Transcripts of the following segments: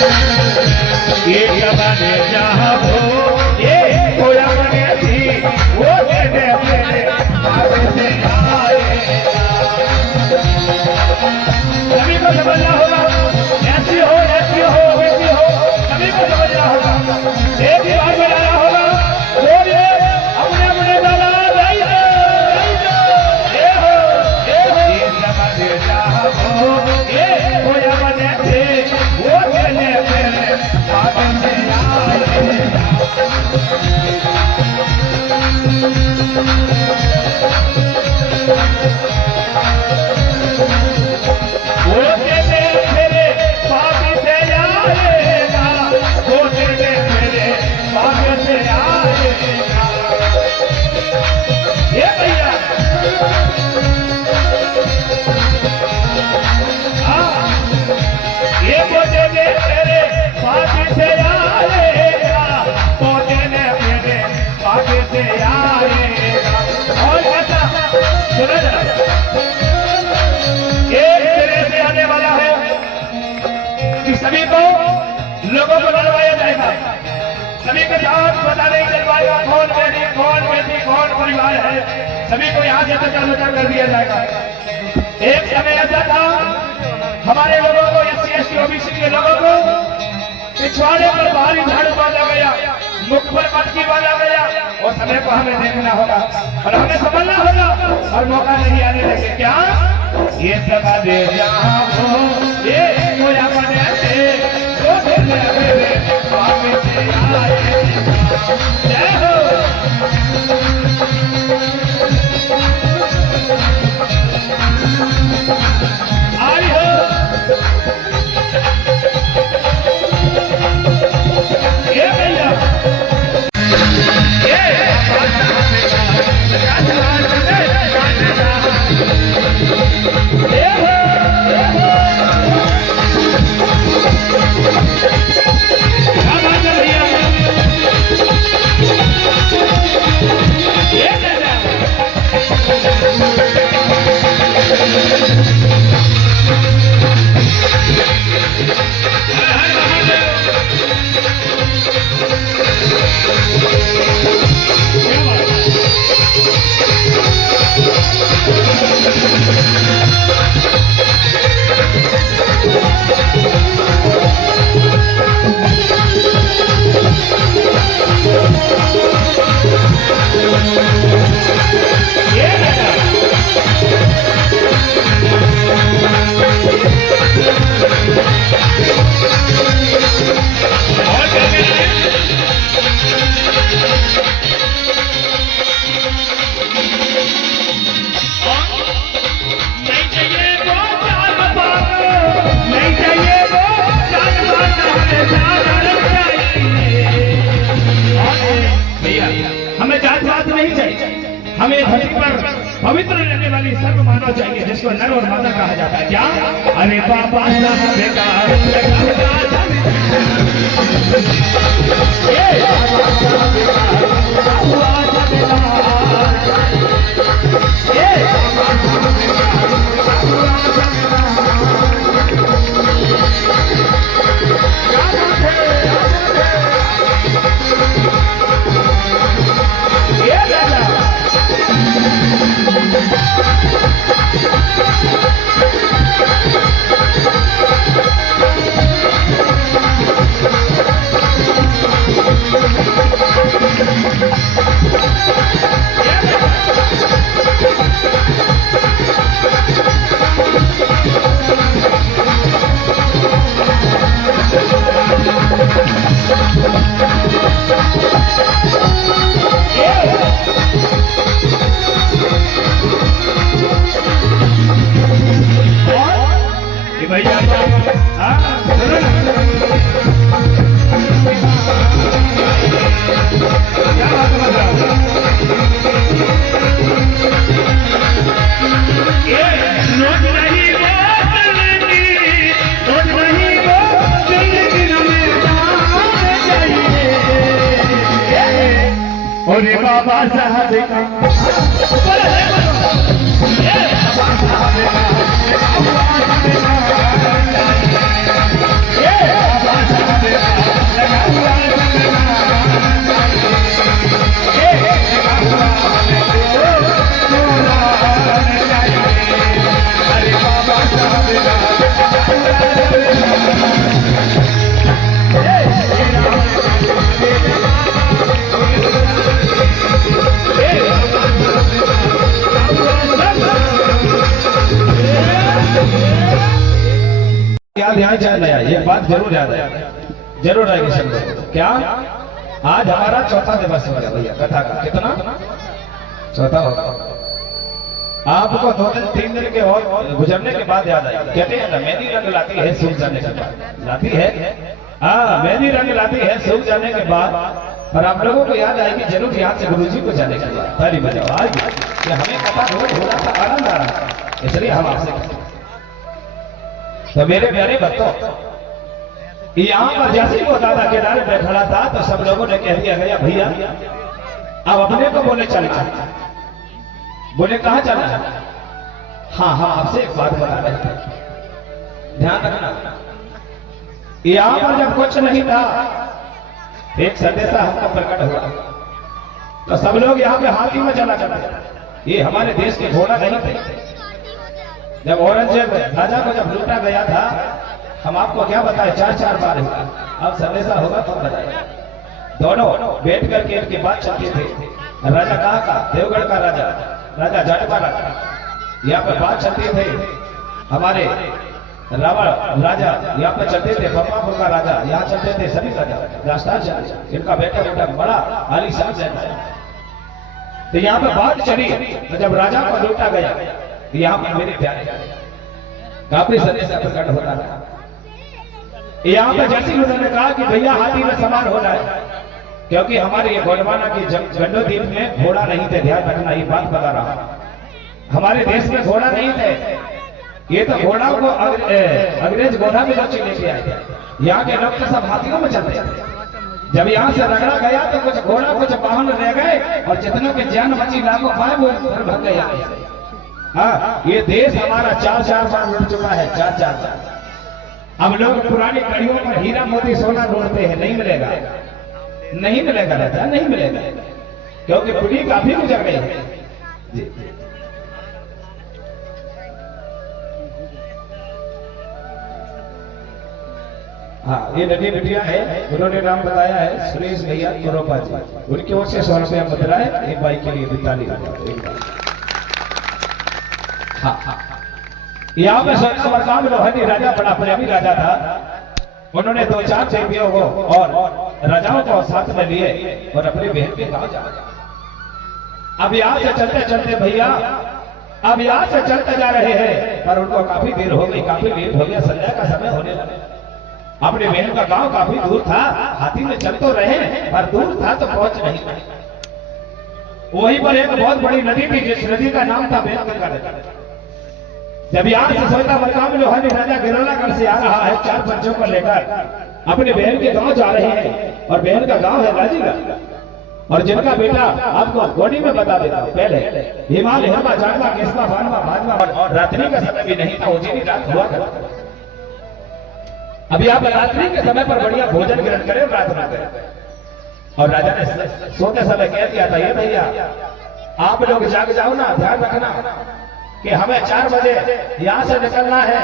ये जमाने जहाँ हो ये खोया बने थी वो देने मेरे आगे से आए। सभी को समझना होगा, ऐसी हो वैसी हो सभी को समझना होगा। एक ही बात बनाना होगा, बोलिए अपने अपने दादा ये जमाने जहाँ हो ये खोया बने थे वो देने मेरे आगे से आए। वो तेरे मेरे भाग्य से आएगा, वो तेरे मेरे भाग्य से आएगा। ये भैया ये वो तेरे मेरे भाग्य से आएगा, वो तेरे मेरे भाग्य से आएगा। और कैसा सुना जरा, एक तरह से आने वाला है कि सभी को लोगों को लड़वाया जाएगा, सभी के साथ पता नहीं चल पाएगा कौन बेटी कौन परिवार है, सभी को यहाँ से बचा कर दिया जाएगा। एक समय ऐसा था हमारे लोगों को SC ST OBC के लोगों को पिछवाड़े पर भारी झाड़ू बांधा गया, मुख पर मटकी बांधा गया। और समय को हमें देखना होगा और हमें समझना होगा और मौका नहीं आने लगे। क्या ये जगह दे जहाँ हो ये खोया बने थे वो देने मेरे भाग्य से आए। जय हो आई हो ये भैया ये हमें जात पात नहीं चाहिए, हमें धरती पर पवित्र रहने वाली सर्व मानव चाहिए जिसको नर और माता कहा जाता है। क्या अरे बाबा भैया और बाबा साहब का ये बाबा साहब चैन नहीं आई, ये बात जरूर याद है, जरूर आएगी सब लोग। क्या आज हमारा चौथा दिवस हो गया भैया कथा का, कितना चौथा होगा। आपको 2 दिन 3 दिन के और गुजरने के बाद याद आएगा। कहते हैं ना मेहंदी रंग लाती है सूख जाने के बाद, लाती है हाँ मेहंदी रंग लाती है सूख जाने के बाद, पर आप लोगों को याद आएगी जरूर यहाँ से गुरुजी को जाने के बाद। ताली बजाओ आज कि हमें कथा रोज थोड़ा सा आनंद आ रहा है, इसलिए हम आपसे। तो मेरे प्यारे बच्चों, यहाँ पर जैसे ही वो दादा किनारे पे खड़ा था तो सब लोगों ने कह दिया गया भैया अब अपने को बोले चल चल। बोले कहाँ चलना है? हाँ हाँ आपसे एक बात बता रहे थे, ध्यान रखना। यहाँ पर जब कुछ नहीं था एक संदेशा हमको प्रकट हुआ, तो सब लोग यहाँ पे हाथी में चला चलते। ये हमारे देश के घोड़ा नहीं थे। जब औरंगजेब राजा को जब लूटा गया था, हम आपको क्या बताएं 4-4 बार हुआ। अब संदेशा होगा तो बताए। दोनों बैठ करके इनकी बात चलती थी। राजा कहाँ का? देवगढ़ का राजा, राजा जाटवा राजा। यहाँ पर बात चलती थी। हमारे रावण राजा यहाँ पर चलते थे, पप्पापुर का राजा यहाँ चलते थे, सभी राजा राष्ट्राचार्य इनका बेटा बेटा बड़ा आलीशान है। तो यहाँ पर बात चली, तो जब राजा को लूटा गया यहाँ पर मेरे प्यारे काफी संदेशा प्रकट होता है। यहाँ पर जैसे उन्होंने कहा कि भैया हाथी में सवार होना है, क्योंकि हमारे ये गोंडवाना की गंडोदीप में घोड़ा नहीं थे। ध्यान रखना, ये बात बता रहा हूं, हमारे देश में घोड़ा नहीं थे। ये तो घोड़ा को अंग्रेज घोड़ा भी लोग लेके आए थे। यहाँ के लोग तो सब हाथियों में चलते थे। जब यहाँ से रगड़ा गया तो कुछ घोड़ा कुछ वाहन रह गए और जितनों की जान बची लाखों पाए वो घर भग गए। हाँ ये देश हमारा 4-4 बार लुट चुका है, 4-4। अब लोग पुरानी कड़ियों पर हीरा मोती सोना ढूंढते हैं, नहीं मिलेगा, नहीं मिलेगा राजा, नहीं मिलेगा, क्योंकि पीढ़ी काफी गुजर गई है। हाँ ये नदी बिटिया है, उन्होंने नाम बताया है सुरेश भैया कुरोपा जी, उनकी ओर से 100 रुपया मुद्रा है एक बाइक के लिए 42,000। हाँ यहाँ पे सरकार लोहानी राजा बड़ा प्रेमी राजा था। उन्होंने 2-4 देवियों को और राजाओं को साथ में लिए और अपनी बहन के गांव जा। अब यहाँ से चलते चलते भैया, अब यहाँ से चलते जा रहे हैं, पर उनको काफी देर हो गई, काफी लेट हो गया, संध्या का समय होने लगा। अपने बहन का गांव काफी दूर था, हाथी में चल तो रहे पर दूर था तो पहुंच नहीं पाए। वहीं पर एक बहुत बड़ी नदी थी, जिस नदी का नाम था बेलगंगा। जब यहाँ से सोता मरकाम लोहानी राजा गिरौलागढ़ से आ रहा है 4 बच्चों को लेकर, अपने बहन के गांव जा रहे हैं, और बहन का गांव है लाजीगढ़। और जिनका बेटा आपको गोडी में बता देता हूं, पहले हिमाल हेमा जाटवा केसवा भानवा भाजवा, और रात्रि का समय भी नहीं था, उजीनी रात हुआ करता। अभी आप रात्रि के समय पर बढ़िया भोजन ग्रहण करें रात में। और राजा ने सोते समय कह दिया था, ये भैया आप लोग जाग जाओ ना, ध्यान रखना कि हमें 4 बजे यहाँ से निकलना है।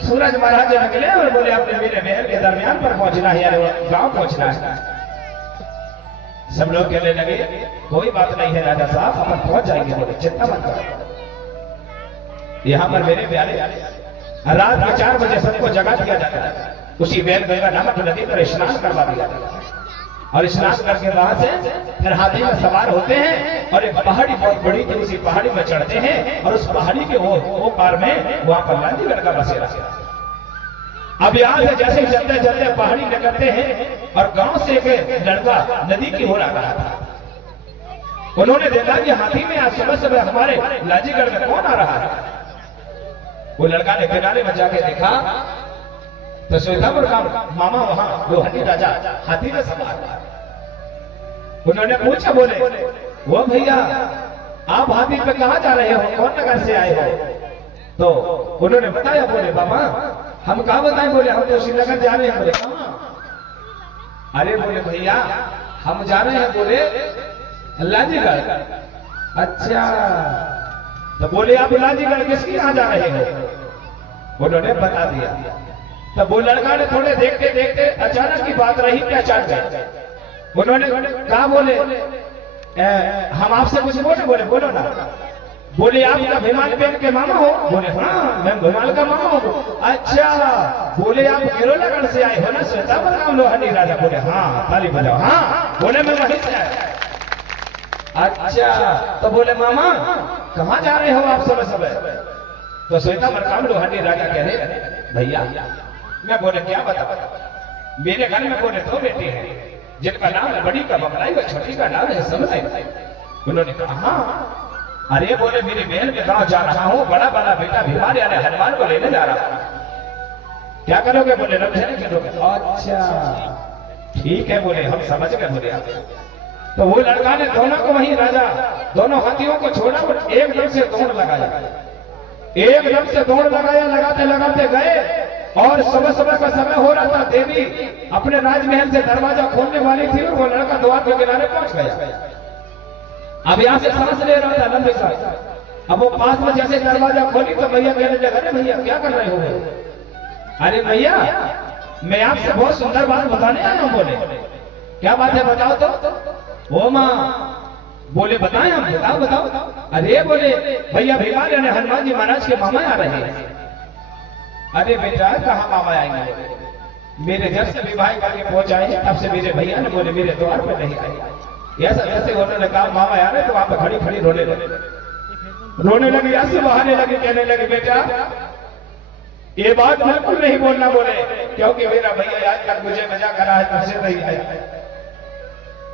सूरज महाराज निकले और बोले अपने मेरे महल के दरमियान पर पहुंचना है, यानी गांव पहुंचना है। सब लोग कहने लगे कोई बात नहीं है राजा साहब, अपन पहुंच जाएंगे। बोले चिंता मत करो। यहाँ पर मेरे प्यारे रात के 4 बजे सबको जगा दिया जाता है। उसी बेलगंगा नामक नदी पर स्नान करवा दिया जाता है, और स्नान करके वहां से फिर हाथी में सवार होते हैं और एक पहाड़ी बहुत बड़ी थी, उसी पहाड़ी में चढ़ते हैं, और उस पहाड़ी के वो पार में वहां पर लाजीगढ़ का बसेरा। अब यहाँ से जैसे चलते चलते पहाड़ी निकलते हैं और गांव से एक लड़का नदी की ओर आ रहा था। उन्होंने देखा कि हाथी में आज सुबह सुबह हमारे लाजीगढ़ में कौन आ रहा है। वो लड़का ने किनारे में जाके देखा तो श्वेतापुर का मामा वहां लोहानी राजा हाथी में सवार। उन्होंने पूछा, बोले वो भैया आप हाथी पे कहाँ जा रहे हो, कौन नगर से आए हो? तो उन्होंने बताया, बोले बाबा हम कहाँ बताएं? बोले हम तो श्रीनगर जा रहे हैं। बोले कहाँ? अरे बोले भैया हम जा रहे हैं, बोले लाजीगढ़। अच्छा तो बोले आप लाजीगढ़ किसके यहाँ जा रहे हो? उन्होंने बता दिया। तब वो लड़का ने थोड़े देखते देखते अचानक की बात रही, पहचान गए। उन्होंने कहा, बोले हम आपसे कुछ बोले? बोले बोलो ना। बोले आप क्या भीमाल बेन के मामा हो? बोले हाँ मैं भीमाल का मामा हूँ। अच्छा बोले आप केरोलागढ़ से आए हो ना श्वेता बलराम लोहानी राजा? बोले हाँ ताली बजाओ। हाँ बोले मैं वहीं से आया। अच्छा तो बोले मामा कहाँ जा रहे हो आप सुबह सुबह? तो श्वेता बलराम लोहानी राजा कह रहे भैया मैं बोले क्या बता मेरे घर में बोले दो बेटी है जिनका नाम है बड़ी का बबलाई और छोटी का नाम है समलाई। उन्होंने कहा हाँ। अरे बोले मेरी बहन के गांव जा रहा हूँ बड़ा वाला बेटा भीमाल यानी हनुमान को लेने जा रहा हूँ। क्या करोगे? बोले रमझाने करोगे। अच्छा ठीक है बोले हम समझ गए। बोले तो वो लड़का ने दोनों को वहीं राजा दोनों हाथियों को छोड़ा और एकदम से दौड़ लगाया। एकदम से दौड़ लगाया। लगाते लगाते गए और सुबह सुबह का समय हो रहा था। देवी अपने राजमहल से दरवाजा खोलने वाली थी और वो लड़का द्वार के किनारे पहुंच गया। अब यहाँ से सांस ले रहा था लंबी सांस। अब वो पास में जैसे दरवाजा खोली तो भैया कहने लगा अरे भैया क्या कर रहे हो? अरे भैया मैं आपसे बहुत सुंदर बात बताने आया हूँ। बोले क्या बात है बताओ तो। ओ माँ बोले बताएं हम। बताओ बताओ। अरे बोले भैया भीमाल यानी हनुमान जी महाराज के मामा आ रहे हैं। अरे बेटा कहाँ मामा आएंगे? मेरे घर से विवाह करके पहुंच आए तब से मेरे भैया ने बोले मेरे द्वार पर नहीं आए। ऐसा जैसे उन्होंने कहा मामा आ रहे तो वहां पर खड़ी खड़ी रोने लगी ऐसे बहाने लगी कहने लगे बेटा ये बात बिल्कुल नहीं बोलना। बोले क्योंकि मेरा भैया आज तक मुझे मजा करा है तब से नहीं आया।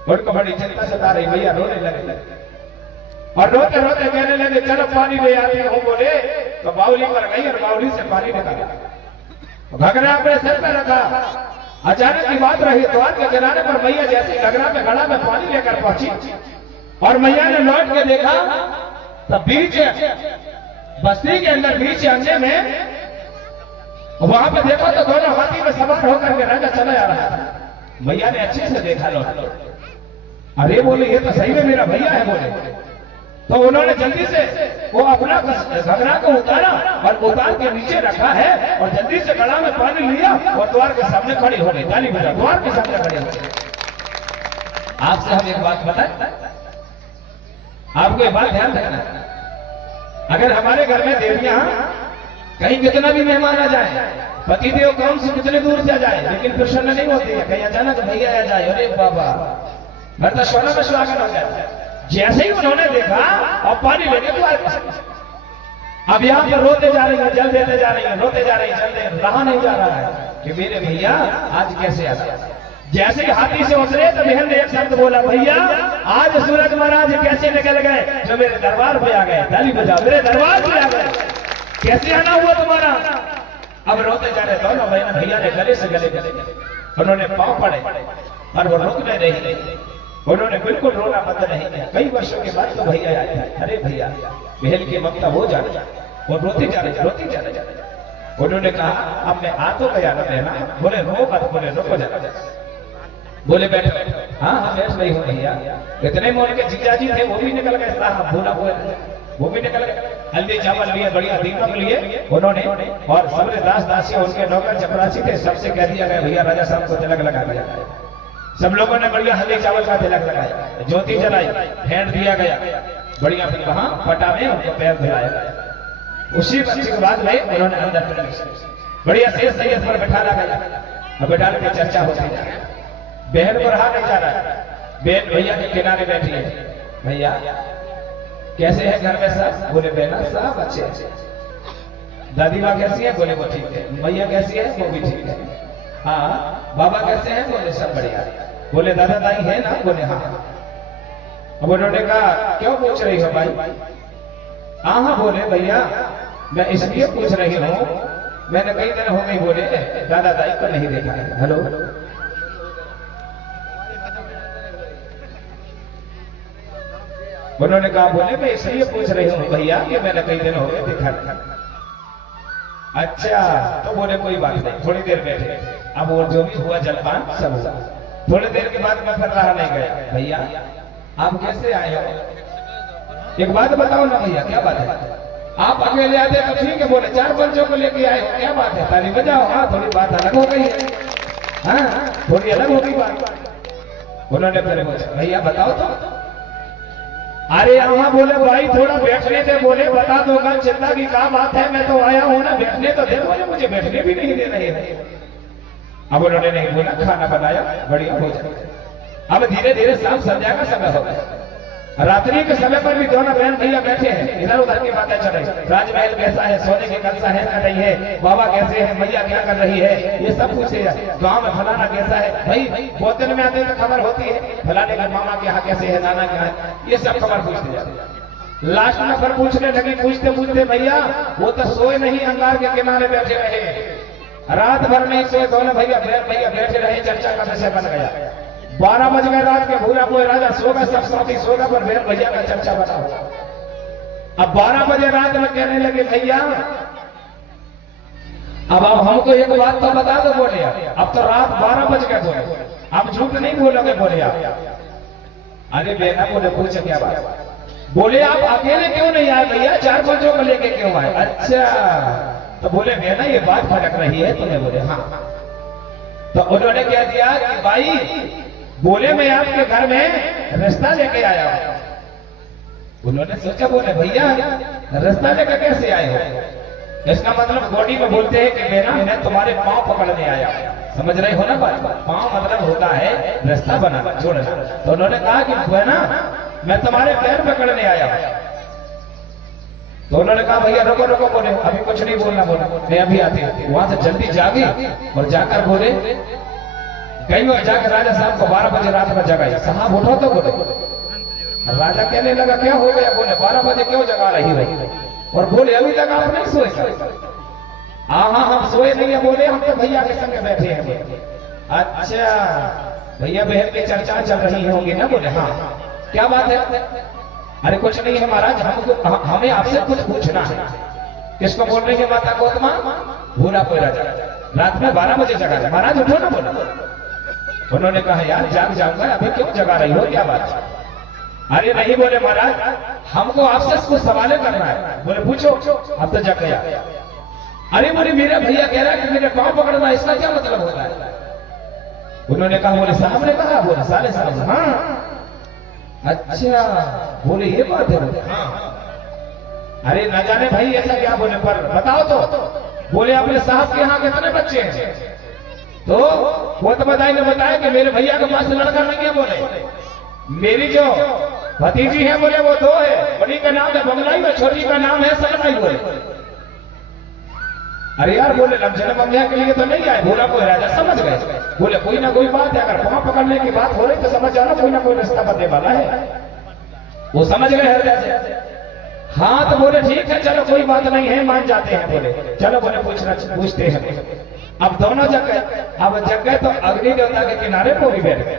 उनको बड़ी चिंता सता रही। भैया रोने लगे और रोते रोते कहने लगे चलो पानी ले आती हूँ। बोले तो बावली पर गई और बावली से पानी निकाला घगरा अपने सिर पर रखा। अचानक की बात रही द्वार के किनारे पर मैया जैसे घगरा में घड़ा में पानी लेकर पहुंची और मैया ने लौट के देखा तब बीच बस्ती के अंदर बीच अंगने में वहां पे देखा तो दोनों हाथी में सवार होकर के राजा चला जा रहा था। मैया ने अच्छे से देखा लौट। अरे बोले ये तो सही में मेरा भैया है। बोले तो उन्होंने जल्दी से वो अपना घगरा को उतारा और उतार के नीचे रखा है और जल्दी से गला में पानी लिया और द्वार के सामने खड़ी हो गई। ताली बजा। द्वार के सामने खड़ी हो गई। आपसे हम एक बात बताएं आपको एक बात ध्यान रखना। अगर हमारे घर में देवियां कहीं कितना भी मेहमान आ जाए पतिदेव कौन से कितने दूर से आ जाए लेकिन प्रसन्न नहीं होती है। कहीं अचानक भैया आ जाए अरे बाबा घर तो सोना में स्वागत हो जाए। जैसे ही उन्होंने देखा और पानी लेके द्वार पर अब यहाँ पर रोते जा रही है जल देते जा रही है रोते जा रही है जल दे रहा नहीं जा रहा है कि मेरे भैया आज कैसे आया। जैसे ही हाथी से उतरे तो बहन ने एक शब्द बोला भैया आज सूरज महाराज कैसे निकल गए जो मेरे दरबार पे आ गए। ताली बजाओ। मेरे दरबार पे आ गए कैसे आना हुआ तुम्हारा? अब रोते जा रहे दोनों बहन भैया ने गले से गले उन्होंने पाँव पड़े और वो रोकने नहीं। उन्होंने बिल्कुल रोना बंद नहीं किया। कई वर्षों के बाद तो भैया आए अरे भैया बहन की ममता हो जा रही और रोते जा रहे। उन्होंने कहा अब मैं आ तो गया ना बहना। बोले रो मत। बोले रुको जरा। बोले बैठो। हाँ हाँ बैठ रही हूँ भैया। इतने में उनके जीजा जी थे वो भी निकल गए। साहब भूला हुआ वो भी निकल गए। हल्दी चावल लिए बढ़िया दीपक लिए उन्होंने और सबने दास दासियां उनके नौकर चपरासी थे सबसे कह दिया गया भैया राजा साहब को तिलक लगा दिया। सब लोगों ने बढ़िया हल्दी चावल का तिलक लगाया ज्योति जलाई फेंट दिया गया बढ़िया। फिर वहां पटा में उनको पैर धुलाया गया। उसी बच्चे के बाद में उन्होंने अंदर बढ़िया शेष सैयद पर बैठाया गया और बैठा के चर्चा होती जा रही। बहन को रहा नहीं जा रहा। बहन भैया के किनारे बैठी है। भैया कैसे है घर में सब? बोले बहना सब अच्छे। दादी माँ कैसी है? बोले वो ठीक है। भैया कैसी है? वो भी ठीक है। हाँ बाबा कैसे हैं? बोले सब बढ़िया। बोले दादा दाई है ना? बोले हाँ। अब उन्होंने कहा क्यों पूछ रही हो भाई? हाँ हाँ। बोले भैया मैं इसलिए पूछ रही हूँ मैंने कई दिन हो गई बोले दादा दाई को नहीं देखा। हेलो उन्होंने कहा बोले मैं इसलिए पूछ रही हूँ भैया कि मैंने कई दिन हो गए देखा। अच्छा तो बोले कोई बात नहीं थोड़ी देर बैठे। अब वो जो भी हुआ जलपान सब हुआ। थोड़ी देर के बाद मैं फिर रहा नहीं गया। भैया आप कैसे आए हो? एक बात बताओ ना भैया क्या बात है? आप अकेले आते तो ठीक है। बोले 4 बच्चों को लेके आए हो क्या बात है? ताली बजाओ। हाँ थोड़ी बात अलग हो गई है। हाँ थोड़ी अलग हो गई बात। उन्होंने फिर पूछा भैया बताओ तो अरे यहाँ बोले भाई थोड़ा बैठने दे, बोले बता दूंगा चिंता की क्या बात है, मैं तो आया हूँ ना, बैठने तो दे। बोले मुझे बैठने भी नहीं दे रहे हैं। अब उन्होंने नहीं बोला, खाना बनाया बढ़िया हो जाए। अब धीरे धीरे शाम संध्या का समय हो गया। रात्रि के समय पर भी दोनों बहन भैया बैठे हैं, इधर उधर की बातें चल रही। राजमहल कैसा है, सोने की कलसा है ना नहीं है, बाबा कैसे है, मैया क्या कर रही है, ये सब पूछे। गांव में फलाना कैसा है, भाई बहुत दिन में आते तो खबर होती है, फलाने के मामा के यहाँ कैसे है, नाना क्या है, ये सब खबर पूछते जाते। लास्ट में फिर पूछने लगे, पूछते पूछते भैया वो तो सोए नहीं, अंगार के किनारे बैठे रहे, रात भर नहीं सोए। दोनों भैया बैठे रहे, चर्चा का विषय बन गया। 12 बज गए रात के, भूरा कोई राजा सो गए, सब साथी सो गए, पर बहन भैया का चर्चा बना हुआ। अब 12 बजे रात में कहने लगे भैया अब आप हमको एक बात तो बता दो। बोले अब तो रात 12 बज गए, बोले आप झूठ नहीं बोलोगे। बोले अरे बेटा, बोले पूछे क्या बात। बोले आप अकेले क्यों नहीं आए भैया, 4 बच्चों को लेके क्यों आए। अच्छा, तो बोले बेटा ये बात फटक रही है तुम्हें। बोले हाँ। तो उन्होंने कह दिया कि भाई बोले मैं आपके घर में रिश्ता लेके आया हूं। उन्होंने सोचा, बोले भैया रिश्ता लेकर कैसे आए हो। इसका मतलब बॉडी में बोलते हैं कि बेटा मैं तुम्हारे पांव पकड़ने आया। समझ रहे हो ना बात, पांव मतलब होता है रिश्ता बनाना, जोड़ना। तो उन्होंने कहा कि बेटा मैं तुम्हारे पैर पकड़ने आया। तो उन्होंने कहा भैया रुको रुको। बोले अभी कुछ नहीं बोलना। बोला मैं अभी आती हूँ। वहां से जल्दी जागी और जाकर बोले कहीं जाकर राजा साहब को 12 बजे रात में जगाई। साहब उठो। तो बोले राजा कहने लगा क्या हो गया। बोले 12 बजे क्यों जगा रही है। और बोले अभी तक आप नहीं सोए। हाँ हम सोए नहीं है। बोले हम तो भैया के संग बैठे हैं। अच्छा, भैया बहन की चर्चा चल रही होंगी ना। बोले हाँ, क्या बात है। अरे कुछ नहीं है महाराज, हमें आपसे कुछ पूछना है। किसको बोल रही है माता गौतमा। भूरा कोई राजा रात में 12 बजे जगा रहे। महाराज उठो ना। बोला उन्होंने कहा यार जाग जाऊंगा, अभी क्यों जगा रही हो, क्या बात। अरे नहीं। बोले महाराज हमको आपसे कुछ सवाल करना है। बोले पूछो। अब तो जग गया। अरे बोले मेरा भैया कह रहा है कि मेरे पांव पकड़ना, इसका क्या मतलब होता है। उन्होंने कहा बोले साहब ने कहा। बोले साले साहब हाँ। अच्छा, बोले ये बात है। बोले हाँ। अरे न जाने भाई ऐसा क्या। बोले पर बताओ तो। बोले अपने साहब के यहाँ कितने बच्चे हैं। तो वो तो बताई ने बताया कि मेरे भैया के पास लड़का नहीं है। बोले मेरी जो भतीजी है बोले वो 2 है, बड़ी का नाम है बंगलाई और छोटी का नाम है सलमाई। बोले अरे यार, बोले लमझने मंगया के लिए तो नहीं आए। भूरा कोई राजा समझ गए। बोले कोई ना कोई बात है, अगर पांव पकड़ने की बात हो रही तो समझ जाना कोई ना कोई रास्ता बनने वाला है। वो समझ गए हृदय से। हाँ तो बोले ठीक है चलो कोई बात नहीं है, मान जाते हैं। बोले चलो। बोले पूछते हैं। अब दोनों जग गए। अब जग गए तो अग्नि देवता के किनारे को भी बैठ गए।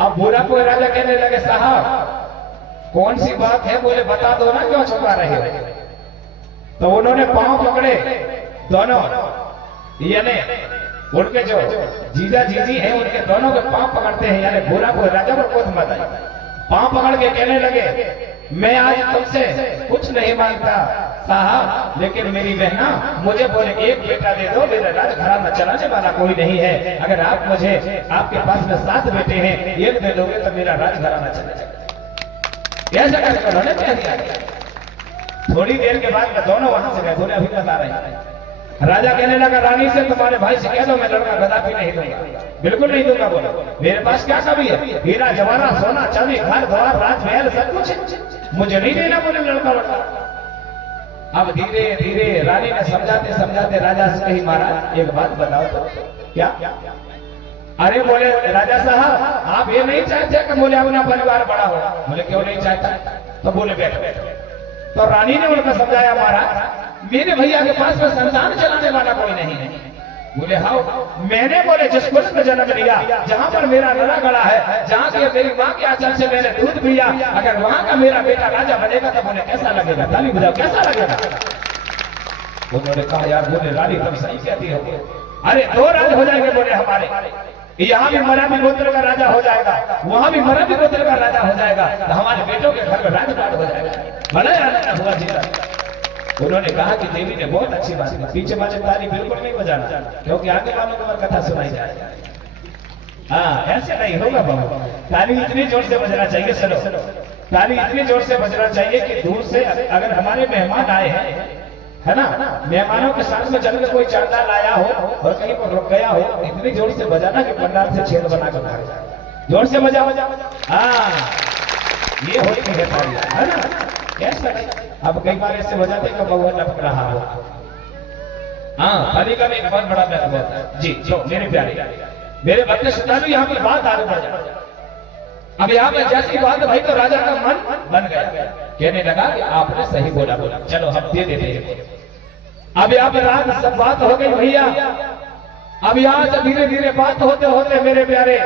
अब भूरा कोई राजा कहने लगे साहब कौन सी बात है। बोले बता दो ना, क्यों छुपा रहे हो। तो उन्होंने पांव पकड़े दोनों, यानी उनके जो जीजा जीजी हैं उनके दोनों के पांव पकड़ते हैं। यानी भूरा कोई राजा पर कोई मत आई। पांव पकड़ के कहने लगे मैं आज तुमसे कुछ नहीं मांगता साहब, लेकिन मेरी बहना मुझे बोले एक बेटा दे दो, मेरा राजघराना चलाने वाला कोई नहीं है। अगर आप मुझे आपके पास में 7 बेटे हैं, एक दे दोगे तो मेरा राजघराना चला जाएगा। ऐसा करके उन्होंने कह दिया। थोड़ी देर के बाद में दोनों वहां से गए। बोले अभी बता रहे हैं। राजा कहने लगा रानी से तुम्हारे भाई से कह दो मैं लड़का कदापि नहीं दूंगा, बिल्कुल नहीं दूंगा। बोले मेरे पास क्या कमी है, हीरा जवाहरात सोना चांदी घर द्वार राजमहल सब कुछ है, मुझे नहीं देना। बोले लड़का लड़का। अब धीरे धीरे रानी ने समझाते समझाते राजा से कही महाराज एक बात बताओ तो। क्या। अरे बोले राजा साहब आप ये नहीं चाहते कि बोले अपना परिवार बड़ा हो। बोले क्यों नहीं चाहता। तो बोले बैठो बैठो। तो रानी ने उनको समझाया महाराज मेरे भैया के पास में संतान चलाने वाला कोई नहीं है। बोले हाँ मैंने बोले जिस कुल में जन्म लिया, जहाँ पर मेरा गला गड़ा है, जहाँ की मेरी माँ के आंचल से मैंने दूध पिया, अगर वहाँ का मेरा बेटा राजा बनेगा तो बोले कैसा लगेगा। ताली बजाओ, कैसा लगेगा। उन्होंने कहा यार बोले रानी तुम सही कहती हो। अरे 2 राज हो जाएंगे। बोले हमारे यहाँ भी मराठी गोत्र का राजा हो जाएगा, वहाँ भी मराठी गोत्र का राजा हो जाएगा, तो हमारे बेटों के घर में राजपाट हो जाएगा। भले आनंद हुआ जीता। उन्होंने कहा कि देवी ने बहुत अच्छी बात की। पीछे वाले ताली बिल्कुल नहीं बजाना, क्योंकि आगे वालों को कथा सुनाई जाए। हाँ ऐसे नहीं होगा बाबू, ताली इतनी जोर से बजना चाहिए। चलो ताली इतनी जोर से बजना चाहिए कि दूर से अगर हमारे मेहमान आए हैं, है ना, मेहमानों के साथ में चल के कोई चांदा लाया हो और कहीं पर रुक गया हो, इतनी जोर से बजाना कि पंडाल से छेद बना कर भाग जाए। जोर से बजा बजा। हाँ, ये होती है ताली, है ना। कैसे अब कई बार ऐसे बजाते कि बहुआ लपक रहा हो। हाँ, ताली का भी एक बहुत बड़ा महत्व होता है। जी जो मेरे प्यारे मेरे भक्त श्रद्धालु, यहाँ पर बात आगे बढ़ जाए। अब यहाँ पे जैसी बात भाई तो राजा का मन बन गया, कहने लगा कि आपने सही बोला। चलो हम दे देते हैं। अब यहाँ पे रात सब बात हो गई भैया। अब यहाँ से धीरे धीरे बात होते होते मेरे प्यारे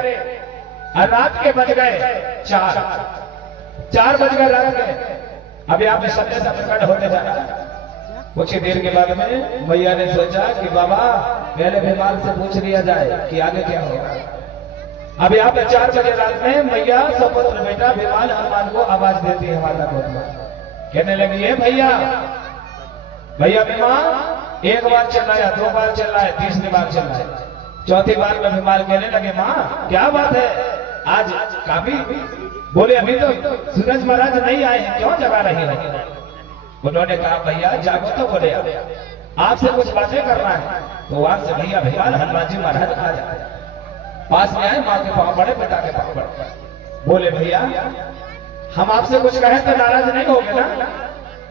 रात के बज गए 4 बज गए रात के। अब यहाँ पे सत्य से प्रकट होते जा रहा। कुछ ही देर के बाद में मैया ने सोचा कि बाबा पहले विमान से पूछ लिया जाए कि आगे क्या होगा। अब यहाँ पे 4 बजे रात में मैया सपुत्र बेटा विमान हनुमान को आवाज देती है माता गोद में, कहने लगी है भैया भैया विमान एक बार चिल्लाया, 2 बार चिल्लाया, 3री बार चिल्लाया, 4थी बार में विमान कहने लगे माँ क्या बात है आज काफी। बोले अभी तो सूरज महाराज नहीं आए हैं, क्यों जगा रही है। उन्होंने कहा भैया जागो तो। बोले आपसे कुछ बातें करना है। तो वहां से भैया विमान हनुमान जी महाराज आ जाए, पास में आए, माँ के पाँव पड़े, पिता के पाँव पड़े। बोले भैया हम आपसे कुछ कहें तो नाराज नहीं होगे ना।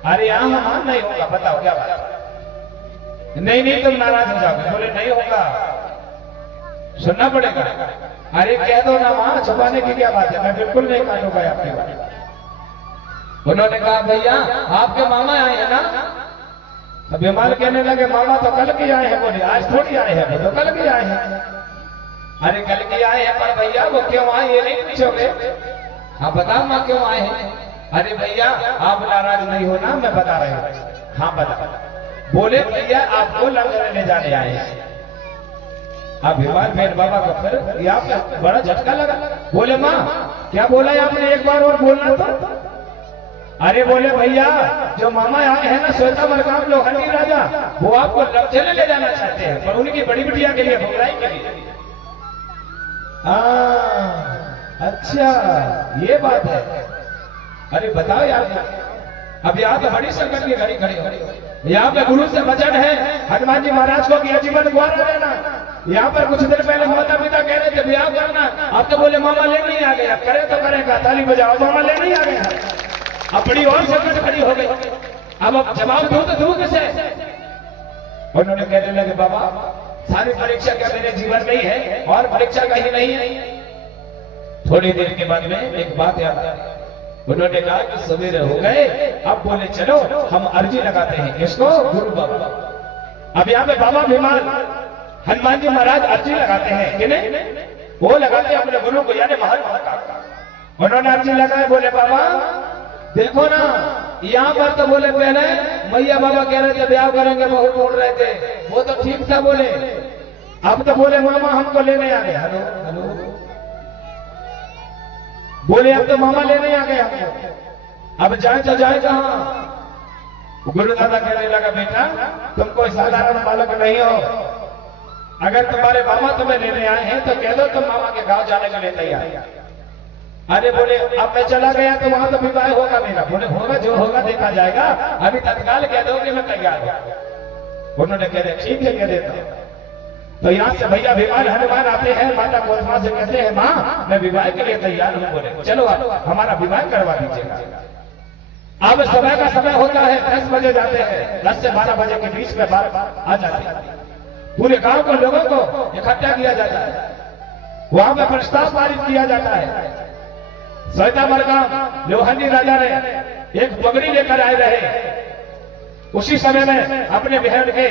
अरे यहाँ हम नहीं होगा, बताओ क्या बात। नहीं तुम नाराज हो जाओगे। बोले नहीं होगा, सुनना पड़ेगा। अरे कह दो ना माँ, छुपाने की क्या बात है, मैं बिल्कुल नहीं काटूंगा आपकी बात। उन्होंने कहा भैया आपके मामा आए हैं ना। अब विमान कहने लगे मामा तो कल के आए हैं। बोले आज थोड़ी आए हैं, वो तो कल के आए हैं। अरे कल के आए हैं पर भैया वो क्यों आए ये नहीं पूछोगे। हाँ बताओ माँ क्यों आए हैं। अरे भैया आप नाराज नहीं हो ना, मैं बता रहे हूँ। हाँ बता। बोले भैया आपको लंगर ले जाने आए हैं। अब विमान फिर बाबा को फिर यहाँ पे बड़ा झटका लगा। बोले माँ क्या बोला है आपने, एक बार और बोलना तो। अरे बोले भैया जो मामा आए हैं ना श्वेता मरकाम लोखंडी राजा, वो आपको लक्षण ले जाना चाहते हैं, पर उनकी बड़ी बिटिया के लिए भुगलाई के लिए। अच्छा ये बात है। अरे बताओ यार, अब यहाँ तो बड़ी संकट की घड़ी खड़ी हो। यहाँ पे गुरु से वचन है हनुमान जी महाराज को कि जीवन गुआरा रहना। यहाँ पर कुछ देर पहले माता पिता कह रहे थे ब्याह करना, अब तो बोले मामा ले नहीं आ गए। अब करे तो करेगा, ताली बजाओ, मामा ले नहीं आ गए। अब बड़ी और संकट खड़ी हो गई। अब जवाब दो तो दूर कैसे। उन्होंने कहने लगे बाबा सारी परीक्षा क्या मेरे जीवन में ही है और परीक्षा कहीं नहीं है। थोड़ी देर के बाद में एक बात याद आई। उन्होंने कहा कि सवेरे हो गए, अब बोले चलो हम अर्जी लगाते हैं। किसको? गुरु बाबा। अब यहाँ पे बाबा विमान हनुमान जी महाराज अर्जी लगाते हैं कि नहीं, वो लगाते हैं अपने गुरु को, यानी महान। उन्होंने अर्जी लगाए, बोले बाबा देखो ना यहाँ पर तो बोले पहले मैया बाबा कह रहे थे ब्याह करेंगे, बहुत बोल रहे थे, वो तो ठीक था बोले। अब तो बोले मामा हमको लेने आ गए। हेलो हेलो बोले अब तो मामा लेने आ गए हमको, अब जाए तो जाए कहाँ। गुरु दादा कहने लगा बेटा तुम कोई साधारण बालक नहीं हो, अगर तुम्हारे मामा तुम्हें लेने आए हैं तो कह दो तुम मामा के गांव जाने के लिए तैयार। अरे बोले अब मैं चला गया तो वहां तो विवाह होगा मेरा। बोले होगा जो होगा देखा जाएगा, अभी तत्काल कह दो कि मैं तैयार हूं। उन्होंने कह रहे ठीक है कह देता। तो यहाँ से भैया विमान हनुमान आते हैं, माता कोसमा से कहते हैं माँ मैं विवाह के लिए तैयार हूँ। बोले चलो आप हमारा विवाह करवा दीजिएगा। अब समय का समय होता है, 10 बजे जाते हैं, 10 से 12 बजे के बीच में बार आ जाते हैं। पूरे गांव के लोगों को इकट्ठा किया जाता है, वहां पर प्रस्ताव पारित किया जाता है। श्वेता मरकाम लोखंडी राजा ने एक पगड़ी लेकर आए रहे। उसी समय में अपने बहन के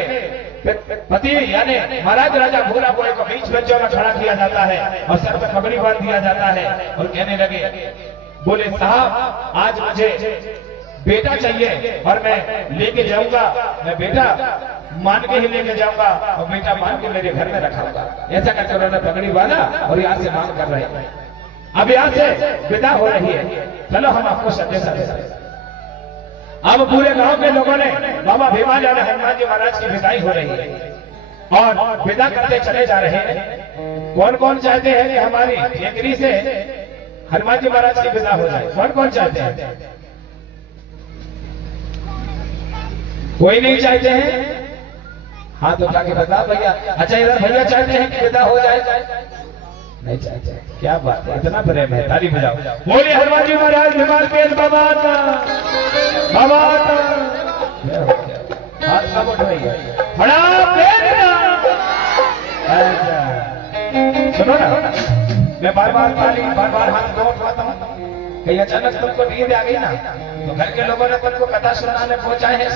पति यानी महाराज राजा भूरा बोए को बीच बच्चों में खड़ा किया जाता है और सर पे पगड़ी बांध दिया जाता है और कहने लगे बोले साहब आज मुझे बेटा चाहिए और मैं लेके जाऊंगा, मैं बेटा मान के ही लेके जाऊंगा और बेटा मान के मेरे घर में रखाऊंगा। ऐसा करके उन्होंने पगड़ी बांधा और यहाँ से मांग कर रहे हैं। अब यहाँ से विदा हो रही है, चलो हम आपको संदेश दें। अब पूरे गांव के लोगों ने बाबा भीमा जाने हनुमान जी महाराज की विदाई हो रही है और विदा करते चले जा रहे हैं। कौन कौन चाहते हैं कि हमारी टेकरी से हनुमान जी महाराज की विदा हो जाए, कौन कौन चाहते हैं? कोई नहीं चाहते हैं? हाथ उठा के बता भैया। अच्छा इधर भैया चाहते हैं कि विदा हो जाए? नहीं चाहते। क्या बात है, इतना प्रेम है, ताली बजाओ। बोलिए हनुमान जी महाराज हिमाल पेड़ बाबा बाबा। हाथ कब उठाइए, बड़ा अच्छा सुनो ना, मैं बार बार हाथ क्यों उठवाता हूँ? कहीं अचानक तुमको नींद आ गई ना, तो घर के लोगों ने तुमको कथा सुनाने पहुंचाए हैं।